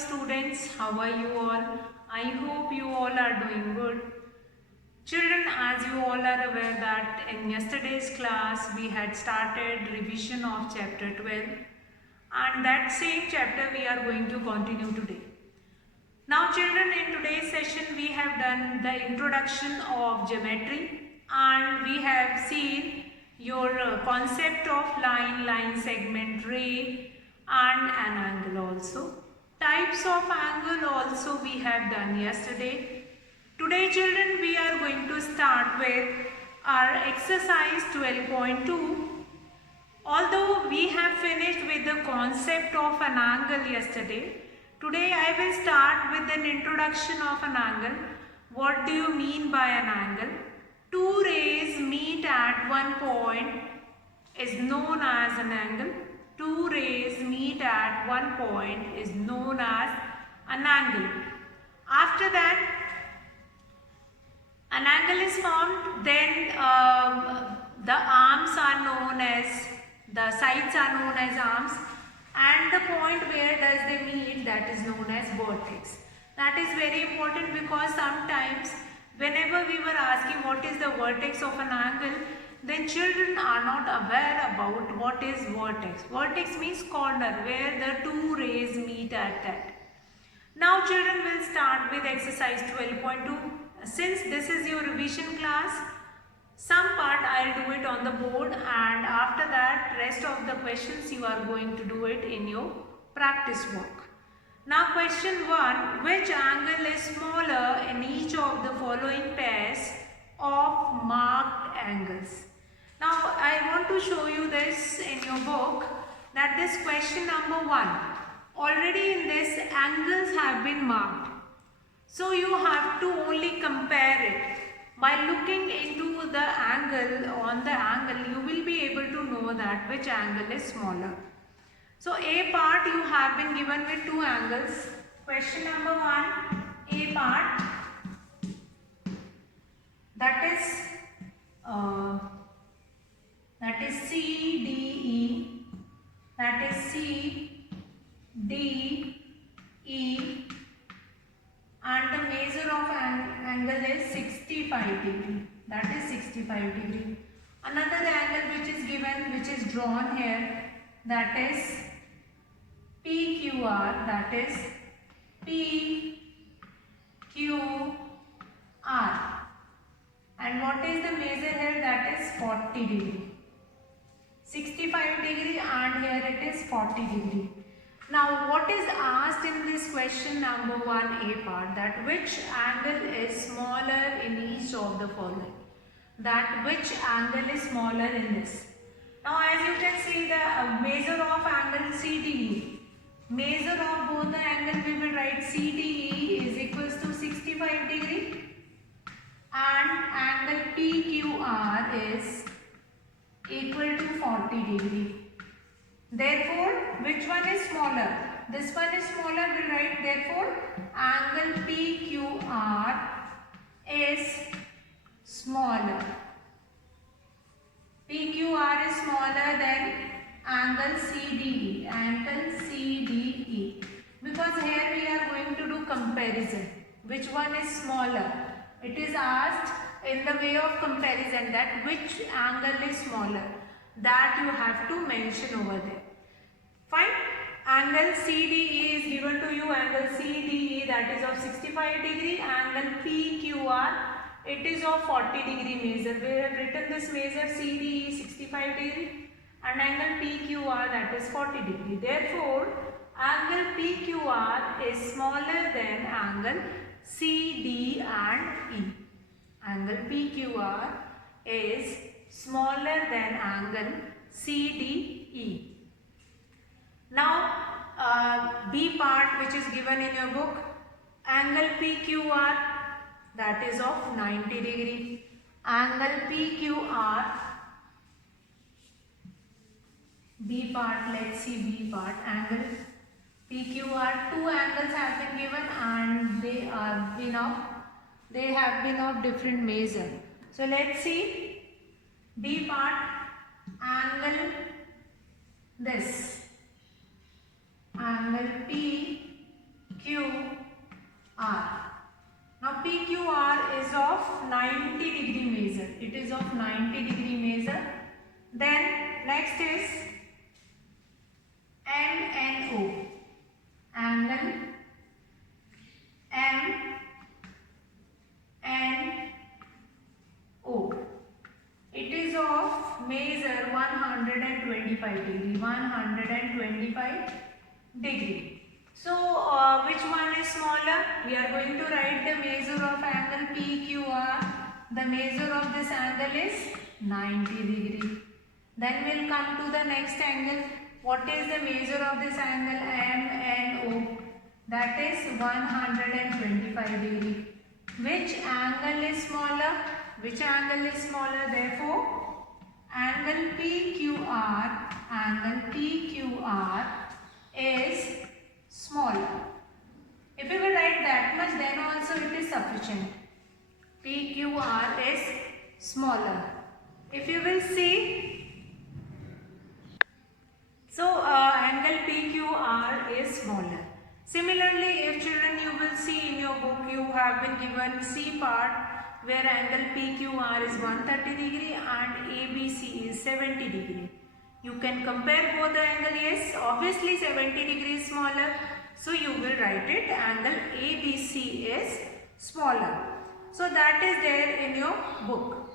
students, how are you all? I hope you all are doing good. Children, as you all are aware that in yesterday's class we had started revision of chapter 12 and that same chapter we are going to continue today. Now children, in today's session we have done the introduction of geometry and we have seen your concept of line, segment, ray and an angle also. Types of angle also we have done yesterday. Today children, we are going to start with our exercise 12.2. Although we have finished with the concept of an angle yesterday, today I will start with an introduction of an angle. What do you mean by an angle? Two rays meet at one point is known as an angle. Two rays meet at one point is known as an angle. After that, an angle is formed, then the arms are known as, the sides are known as arms, and the point where does they meet, that is known as vertex. That is very important because sometimes whenever we were asking what is the vertex of an angle, then children are not aware about what is vertex. Vertex means corner where the two rays meet at that. Now children will start with exercise 12.2. Since this is your revision class, some part I will do it on the board and after that rest of the questions you are going to do it in your practice work. Now question 1. Which angle is smaller in each of the following pairs of marked angles? Now I want to show you this in your book, that this question number 1. Already in this angles have been marked. So you have to only compare it. By looking into the angle, on the angle, you will be able to know that which angle is smaller. So A part you have been given with two angles. Question number 1, A part, that is CDE, that is CDE, and the measure of angle is 65 degree, that is 65 degree. Another angle which is given, which is drawn here, that is PQR, that is PQR. And what is the measure here, that is 40 degree. 65 degree and here it is 40 degree. Now what is asked in this question number 1A part, that which angle is smaller in each of the following, that which angle is smaller in this. Now as you can see, the measure of angle CDE, measure of both the angle we will write CDE is equals to 65 degree and angle PQR is equal to 40 degree. Therefore, which one is smaller? This one is smaller, we write therefore angle PQR is smaller. PQR is smaller than angle CDE, because here we are going to do comparison. Which one is smaller? It is asked in the way of comparison that which angle is smaller. That you have to mention over there. Fine. Angle CDE is given to you. Angle CDE, that is of 65 degree. Angle PQR, it is of 40 degree measure. We have written this measure CDE 65 degree and angle PQR, that is 40 degree. Therefore, angle PQR is smaller than angle CD and E. Angle PQR is smaller than angle CDE. Now B part which is given in your book, angle PQR, that is of 90 degree. Angle PQR, B part, let's see B part, angle PQR, two angles have been given and they have been of different measure. So let's see B part, angle this, angle Now PQR is of 90 degree measure. It is of 90 degree measure. Then next is MNO. Angle MNO. It is of measure 125 degree. 125 degree. So, which one is smaller? We are going to write the measure of angle PQR. The measure of this angle is 90 degree. Then we will come to the next angle. What is the measure of this angle MNO? That is 125 degree. Which angle is smaller? Which angle is smaller? Therefore, angle PQR is smaller. If you will write that much, then also it is sufficient. PQR is smaller. If you will see, so angle PQR is smaller. Similarly, if children, you will see in your book, you have been given C part where angle PQR is 130 degree and ABC is 70 degree. You can compare both the angle. Yes, obviously 70 degree is smaller. So you will write it, angle ABC is smaller. So that is there in your book.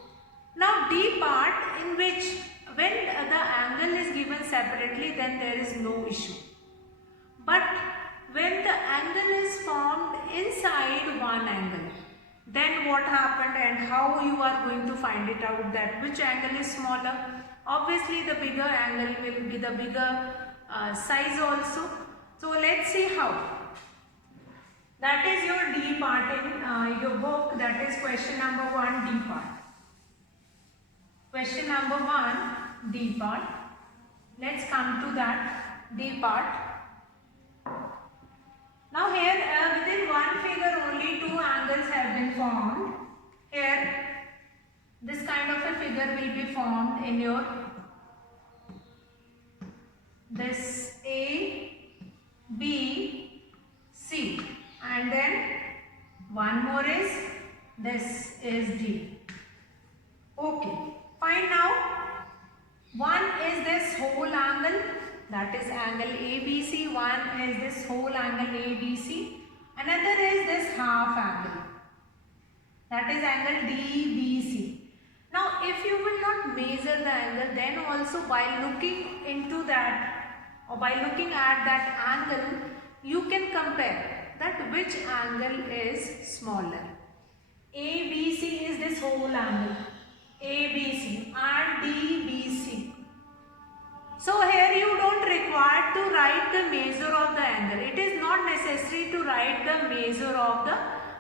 Now D part, in which when the angle is given separately, then there is no issue. But when the angle is formed inside one angle, then what happened and how you are going to find it out that which angle is smaller? Obviously the bigger angle will be the bigger size also. So let's see how. That is your D part in your book. That is question number 1, D part. Question number 1, D part. Let's come to that D part. Now here within one figure only 2 angles have been formed. Here this kind of a figure will be formed in your this A, B, C, and then one more is this is D. Okay, fine. Now one is this whole angle, that is angle ABC. One is this whole angle ABC. Another is this half angle, that is angle DBC. Now if you will not measure the angle, then also by looking into that or by looking at that angle, you can compare that which angle is smaller. ABC is this whole angle, ABC, and DBC. So here you don't require to write the measure of the angle. It is not necessary to write the measure of the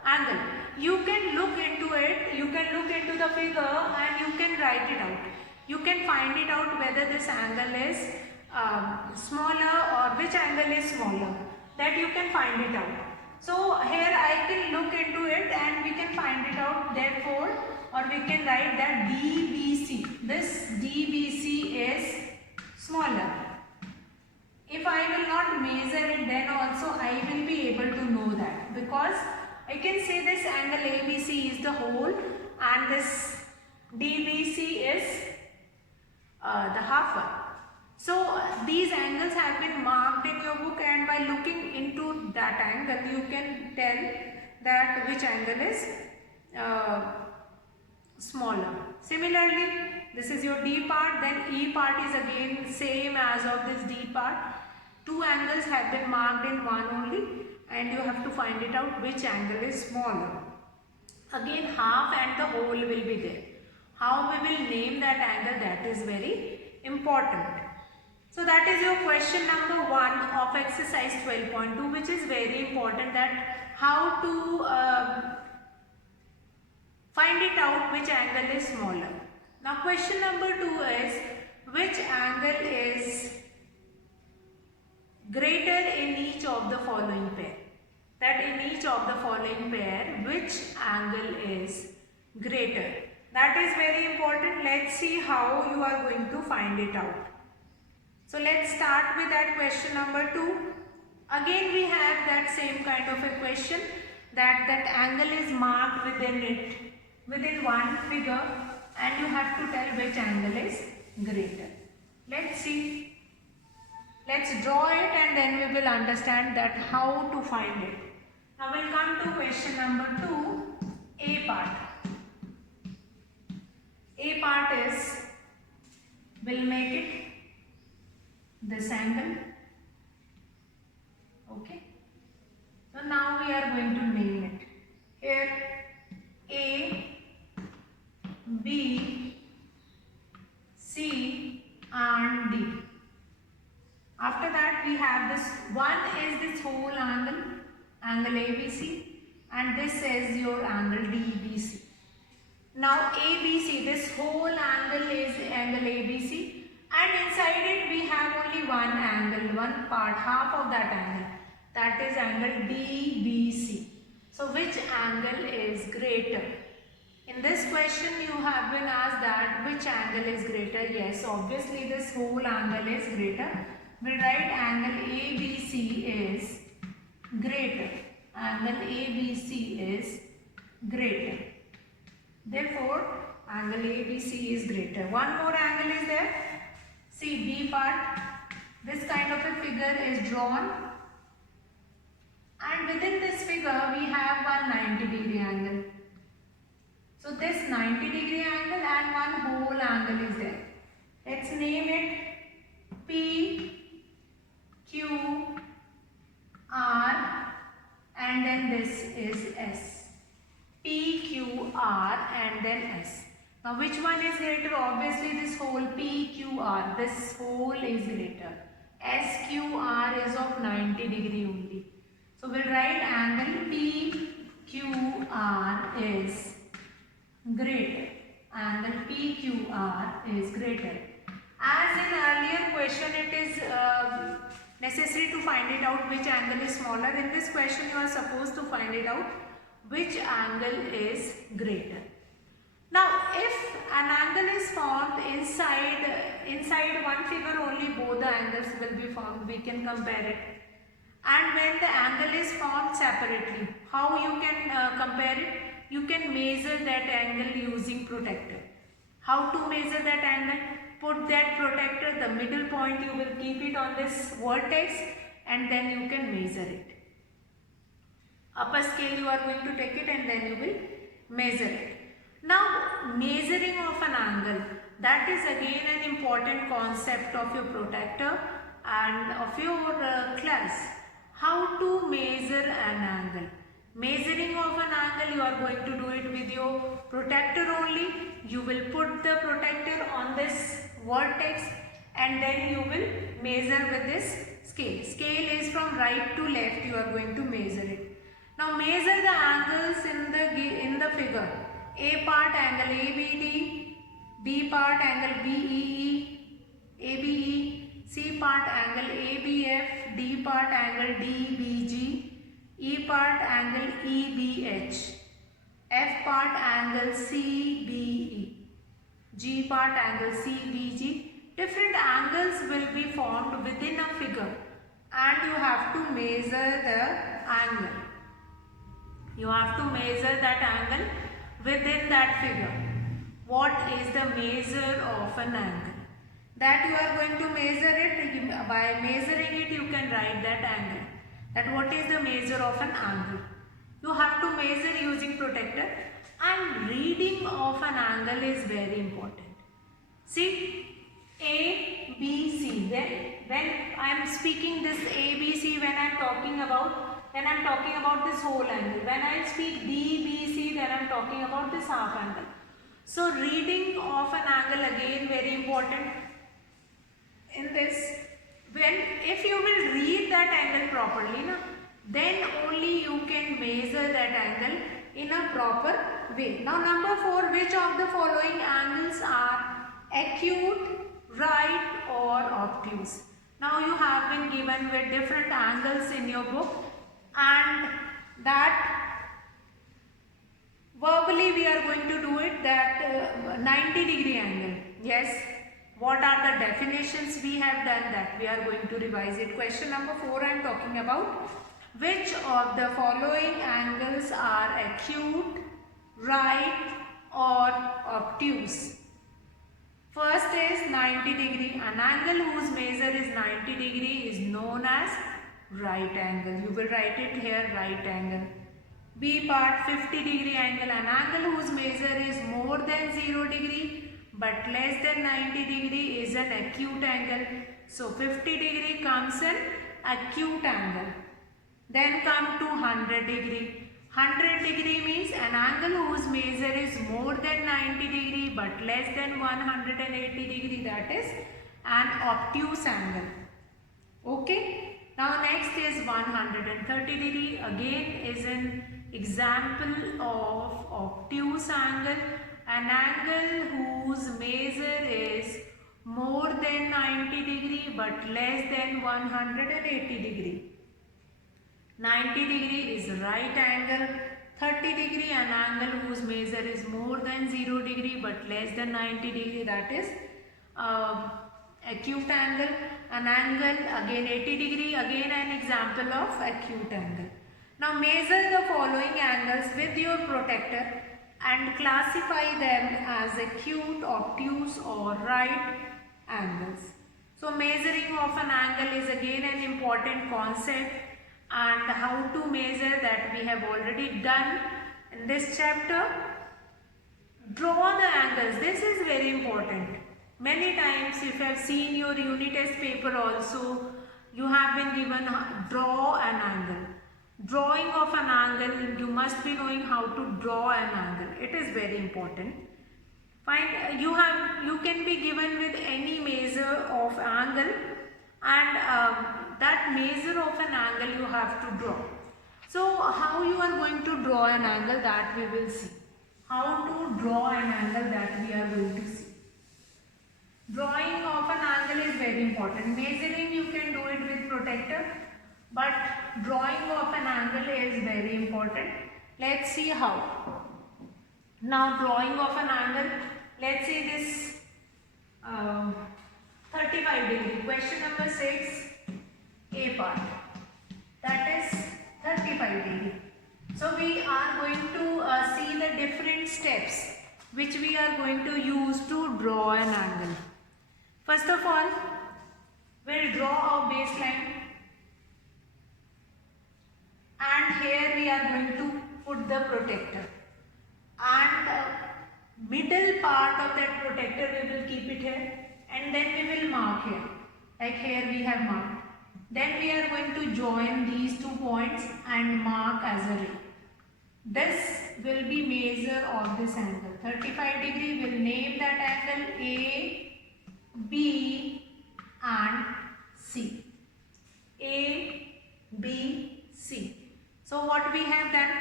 angle. You can look into it, you can look into the figure and you can write it out. You can find it out whether this angle is smaller or which angle is smaller. That you can find it out. So here I can look into it and we can find it out. Therefore, or we can write that DBC. This DBC is smaller. If I will not measure it, then also I will be able to know that, because I can say this angle ABC is the whole and this DBC is the half one. So these angles have been marked in your book, and by looking into that angle you can tell that which angle is smaller. Similarly, this is your D part, then E part is again same as of this D part. 2 angles have been marked in one only, and you have to find it out which angle is smaller. Again, half and the whole will be there. How we will name that angle, that is very important. So that is your question number 1 of exercise 12.2, which is very important, that how to find it out which angle is smaller. Now question number 2 is which angle is greater in each of the following pair. That in each of the following pair, which angle is greater. That is very important. Let's see how you are going to find it out. So let's start with that question number 2. Again we have that same same kind of a question, that angle is marked within it, within one figure, and you have to tell which angle is greater. Let's see. Let's draw it and then we will understand that how to find it. Now we'll come to question number 2, A part. A part is, we'll make it this angle. Okay. So now we are going to name it. Here A, B, C and D. After that we have this one is this whole angle, angle ABC, and this is your angle DBC. Now ABC, this whole angle is angle ABC, and inside it we have only one angle, one part, half of that angle, that is angle DBC. So which angle is greater? In this question you have been asked that which angle is greater. Yes, obviously this whole angle is greater. We'll write angle ABC is greater. Angle ABC is greater. Therefore, angle ABC is greater. One more angle is there. See, B part. This kind of a figure is drawn. And within this figure, we have one 90-degree angle. So, this 90-degree angle and one whole angle is there. Let's name it P, Q, R, and then this is S. P, Q, R, and then S. Now which one is greater? Obviously this whole P, Q, R, this whole is greater. S, Q, R is of 90 degree only. So we'll write angle P, Q, R is greater. Angle P, Q, R is greater. As in earlier question, it is necessary to find it out which angle is smaller. In this question, you are supposed to find it out which angle is greater. Now, if an angle is formed inside one figure, only both the angles will be formed. We can compare it. And when the angle is formed separately, how you can compare it? You can measure that angle using protractor. How to measure that angle? Put that protractor, the middle point, you will keep it on this vertex, and then you can measure it. Upper scale you are going to take it and then you will measure it. Now, measuring of an angle, that is again an important concept of your protractor and of your class. How to measure an angle? Measuring of an angle, you are going to do it with your protractor only. You will put the protractor on this vertex and then you will measure with this scale. Scale is from right to left, you are going to measure it. Now measure the angles in the figure. A part angle ABD, B part angle BEE, ABE, C part angle ABF, D part angle DBG, E part angle EBH, F part angle CBE, G part angle CBG. Different angles will be formed within a figure and you have to measure the angle. You have to measure that angle within that figure. What is the measure of an angle? That you are going to measure it. By measuring it, you can write that angle. That what is the measure of an angle? You have to measure using protractor, and reading of an angle is very important. See, A, B, C. When I am speaking this A, B, C, when I am talking about this whole angle. When I speak D, B, C, then I am talking about this half angle. So reading of an angle again very important. In this, if you will read that angle properly, then only you can measure that angle in a proper way. Now number 4, which of the following angles are acute, right or obtuse? Now you have been given with different angles in your book, and that verbally we are going to do it, that 90 degree angle. Yes, what are the definitions? We have done that. We are going to revise it. Question number 4 I am talking about. which of the following angles are acute, right or obtuse? First is 90 degree. An angle whose measure is 90 degree is known as right angle. You will write it here, right angle. B part, 50 degree angle. An angle whose measure is more than 0 degree but less than 90 degree is an acute angle. So 50 degree comes in acute angle. Then come to 100 degree. 100 degree means an angle whose measure is more than 90 degree but less than 180 degree, that is an obtuse angle. Okay. Now next is 130 degree. Again is an example of obtuse angle. An angle whose measure is more than 90 degree but less than 180 degree. 90 degree is right angle. 30 degree an angle whose measure is more than 0 degree but less than 90 degree, that is acute angle. An angle again 80 degree, again an example of acute angle. Now measure the following angles with your protractor and classify them as acute, obtuse or right angles. So measuring of an angle is again an important concept, and how to measure that we have already done in this chapter. Draw the angles. This is very important. Many times if you have seen your unit test paper also, you have been given draw an angle. Drawing of an angle, you must be knowing how to draw an angle. It is very important. Find you can be given with any measure of angle, and that measure of an angle you have to draw. So how you are going to draw an angle, that we will see. How to draw an angle, that we are going to see. Drawing of an angle is very important. Measuring you can do it with protractor, but drawing of an angle is very important. Let's see how. Now drawing of an angle, let's see this 35 degree. Question number 6, A part. That is 35 degree. So we are going to see the different steps which we are going to use to draw an angle. First of all, we'll draw our baseline, and here we are going to put the protractor, and middle part of that protractor we will keep it here, and then we will mark here, like here we have marked. Then we are going to join these 2 points and mark as a ray. This will be measure of this angle. 35 degree, will name that angle A, B and C. A, B, C. So what we have done?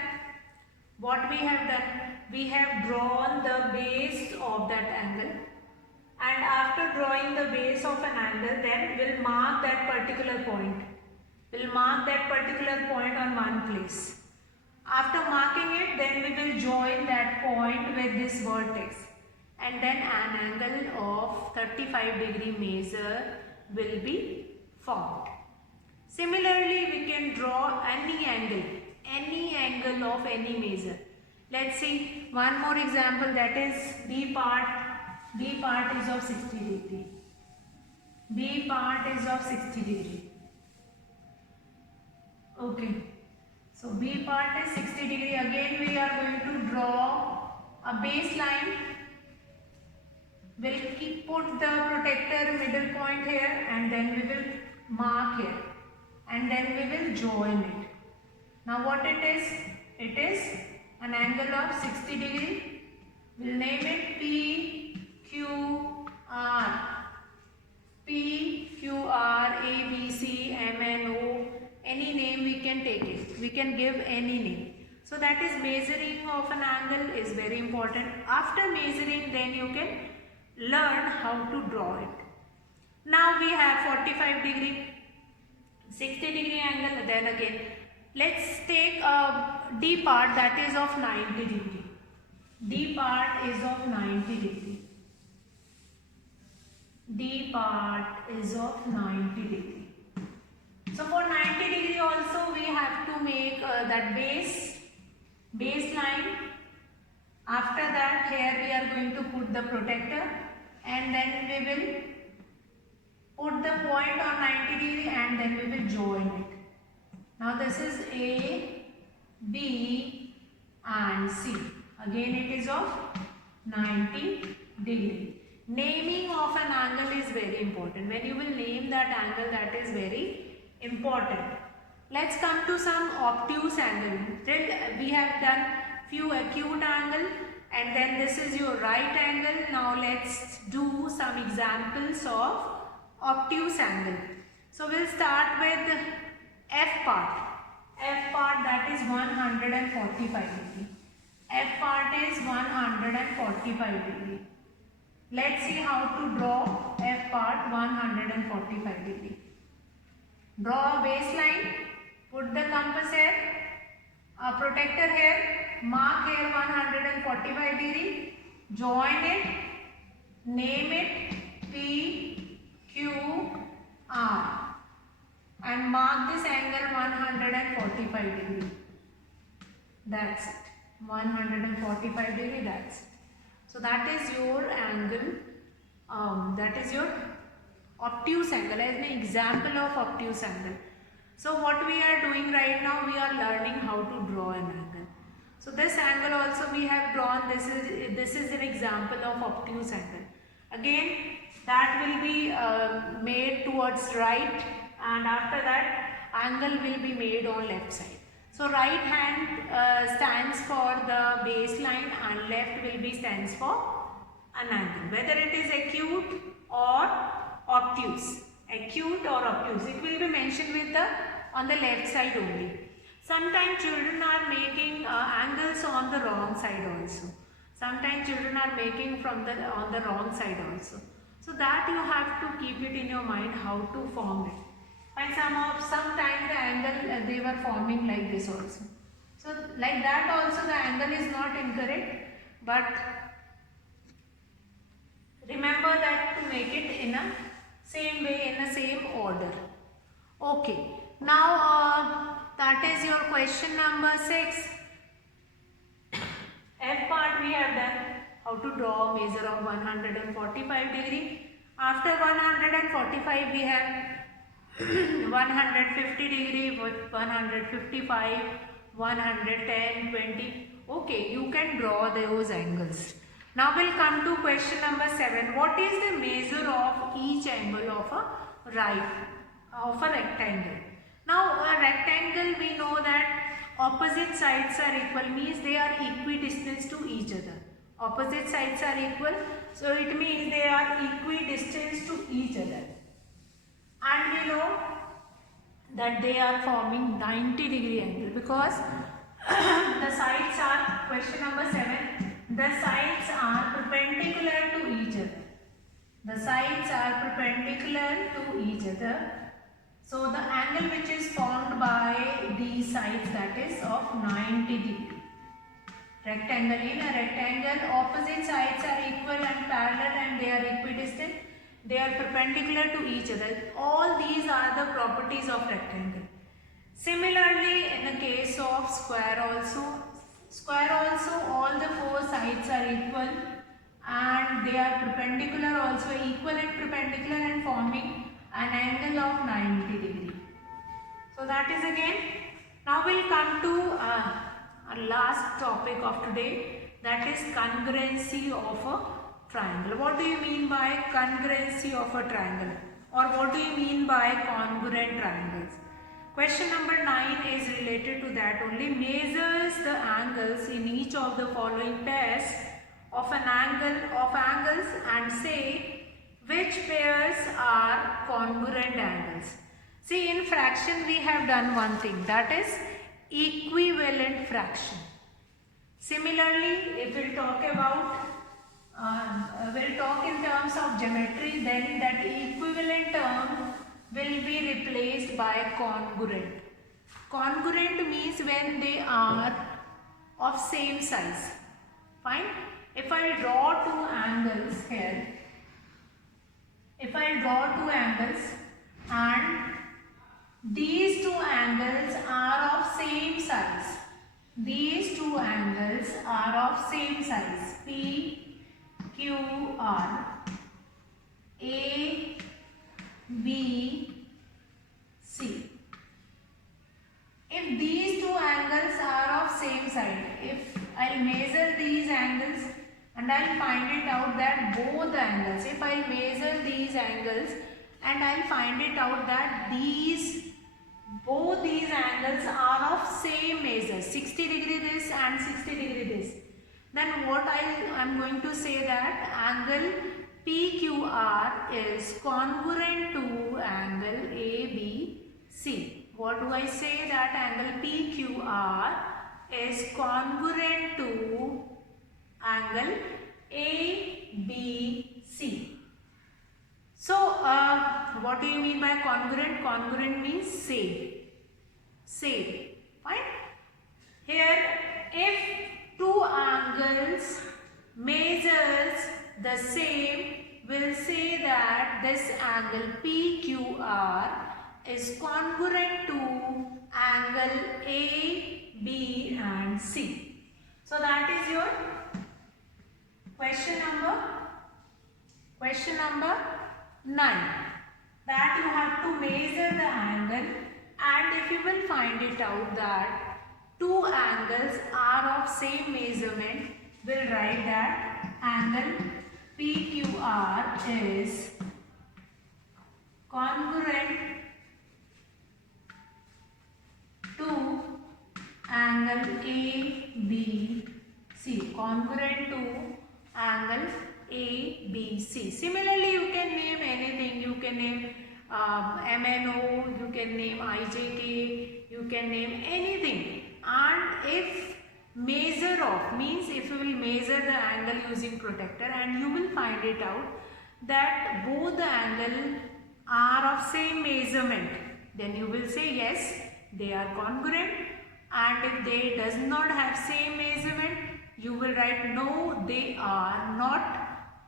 We have drawn the base of that angle, and after drawing the base of an angle, then we'll mark that particular point. We'll mark that particular point on one place. After marking it, then we will join that point with this vertex, and then an angle of 35 degree measure will be formed. Similarly, we can draw any angle of any measure. Let's see one more example, that is B part. B part is of 60 degree. B part is of 60 degree. Okay. So B part is 60 degree. Again we are going to draw a baseline. We'll put the protractor middle point here, and then we will mark here, and then we will join it. Now what it is? It is an angle of 60 degree. We'll name it PQR. PQR, ABC, MNO. Any name we can take it. We can give any name. So that is measuring of an angle is very important. After measuring, then you can learn how to draw it. Now we have 45 degree, 60 degree angle. Then again, let's take a D part, that is of 90 degree. D part is of 90 degree. D part is of 90 degree. So for 90 degree also we have to that baseline. After that, here we are going to put the protector, and then we will put the point on 90 degree, and then we will join it. Now this is A, B and C. Again it is of 90 degree. Naming of an angle is very important. When you will name that angle, that is very important. Let's come to some obtuse angle. We have done few acute angle, and then this is your right angle. Now let's do some examples of obtuse angle. So we'll start with F part. F part, that is 145 degree. F part is 145 degree. Let's see how to draw F part 145 degree. Draw a baseline, put the compass here, a protector here, mark here 145 degree, join it, name it P, Q, R, and mark this angle 145 degree. That's it. 145 degree, that's it. So that is your angle, that is your obtuse angle, as an example of obtuse angle. So what we are doing right now, we are learning how to draw an angle. So this angle also we have drawn. This is an example of obtuse angle. Again, that will be made towards right, and after that angle will be made on left side. So right hand stands for the baseline and left will be stands for an angle. Whether it is acute or obtuse, acute or obtuse, it will be mentioned with the on the left side only. Sometimes children are making angles on the wrong side also. Sometimes children are making from the on the wrong side also. So that you have to keep it in your mind how to form it. And sometimes the angle they were forming like this also. So like that also the angle is not incorrect, but remember that to make it in a same way, in the same order. Okay, now that is your question number 6. F part we have done, how to draw a measure of 145 degree. After 145 we have 150 degree, 155, 110, 20. Okay, you can draw those angles. Now we'll come to question number 7. What is the measure of each angle of a rectangle? Now a rectangle, we know that opposite sides are equal, means they are equidistant to each other. Opposite sides are equal, so it means they are equidistant to each other. And we know that they are forming 90 degree angle because the sides are, question number 7, the sides are perpendicular to each other. The sides are perpendicular to each other. So the angle which is formed by these sides, that is of 90 degree. Rectangle, in a rectangle opposite sides are equal and parallel and they are equidistant. They are perpendicular to each other. All these are the properties of rectangle. Similarly, in the case of square also, all the 4 sides are equal and they are perpendicular also, equal and perpendicular, and forming an angle of 90 degree. So that is again. Now we'll come to our last topic of today, that is congruency of a triangle. What do you mean by congruency of a triangle, or what do you mean by congruent triangles? Question number 9 is related to that only. Measures the angles in each of the following pairs of angles and say which pairs are congruent angles. See, in fraction we have done one thing, that is equivalent fraction. Similarly, if we'll talk about we'll talk in terms of geometry, then that equivalent term will be replaced by congruent. Congruent means when they are of same size. Fine. If I draw 2 angles here, and these 2 angles are of same size, angles are of same size, P, Q, R, A, B, C. If these two angles are of same side, if I'll measure these angles and I'll find it out that both the angles, if I'll measure these angles and I'll find it out that both these angles are of same measure, 60 degree this and 60 degree this, then what I'm going to say that angle PQR is congruent to angle ABC. What do I say? That angle PQR is congruent to angle ABC. So, what do you mean by congruent? Congruent means same. Same. Fine? Here, if two angles measures the same, we'll say that this angle PQR is congruent to angle A, B and C. So that is your question number 9. That you have to measure the angle, and if you will find it out that two angles are of same measurement, we'll write that angle PQR is congruent to angle ABC, congruent to angle ABC. Similarly, you can name anything. You can name MNO, you can name IJK, you can name anything. And if measure of means if you will measure the angle using protractor and you will find it out that both the angle are of same measurement, then you will say yes, they are congruent. And if they does not have same measurement, you will write no, they are not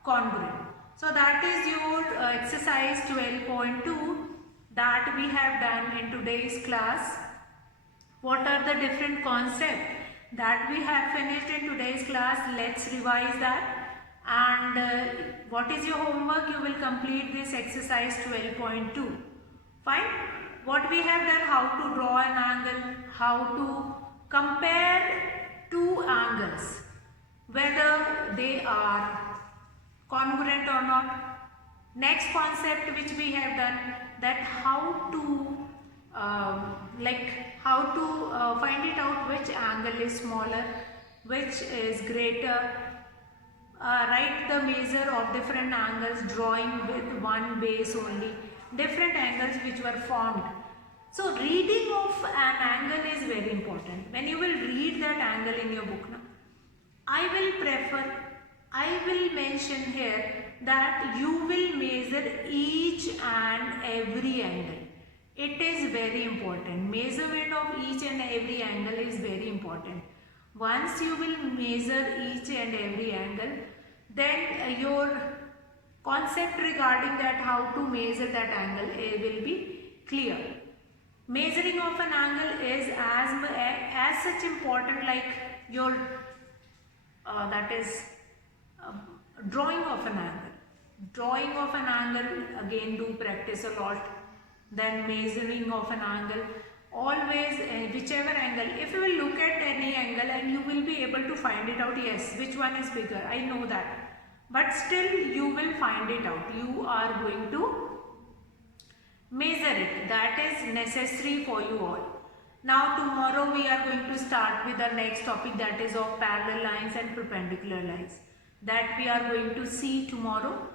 congruent. So that is your exercise 12.2 that we have done in today's class. What are the different concepts that we have finished in today's class? Let's revise that. And what is your homework? You will complete this exercise 12.2. Fine. What we have done, how to draw an angle, how to compare two angles, whether they are congruent or not. Next concept which we have done, that how to find it out which angle is smaller, which is greater. Write the measure of different angles, drawing with one base only, different angles which were formed. So reading of an angle is very important. When you will read that angle in your book now, I will mention here that you will measure each and every angle. It is very important. Measurement of each and every angle is very important. Once you will measure each and every angle, then your concept regarding that how to measure that angle will be clear. Measuring of an angle is as such important like your drawing of an angle. Drawing of an angle, again do practice a lot. Then measuring of an angle, always whichever angle, if you will look at any angle and you will be able to find it out, yes, which one is bigger, I know that, but still you will find it out. You are going to measure it. That is necessary for you all. Now tomorrow we are going to start with the next topic, that is of parallel lines and perpendicular lines, that we are going to see tomorrow.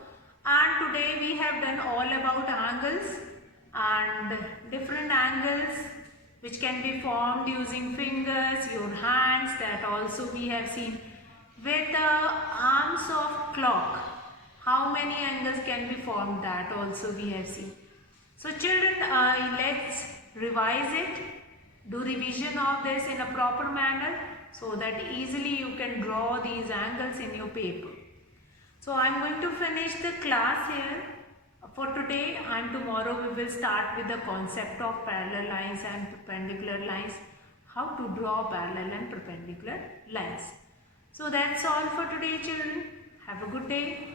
And today we have done all about angles and different angles which can be formed using fingers, your hands, that also we have seen. With the arms of clock, how many angles can be formed, that also we have seen. So children, let's revise it, do revision of this in a proper manner so that easily you can draw these angles in your paper. So I am going to finish the class here for today, and tomorrow we will start with the concept of parallel lines and perpendicular lines, how to draw parallel and perpendicular lines. So that's all for today, children. Have a good day.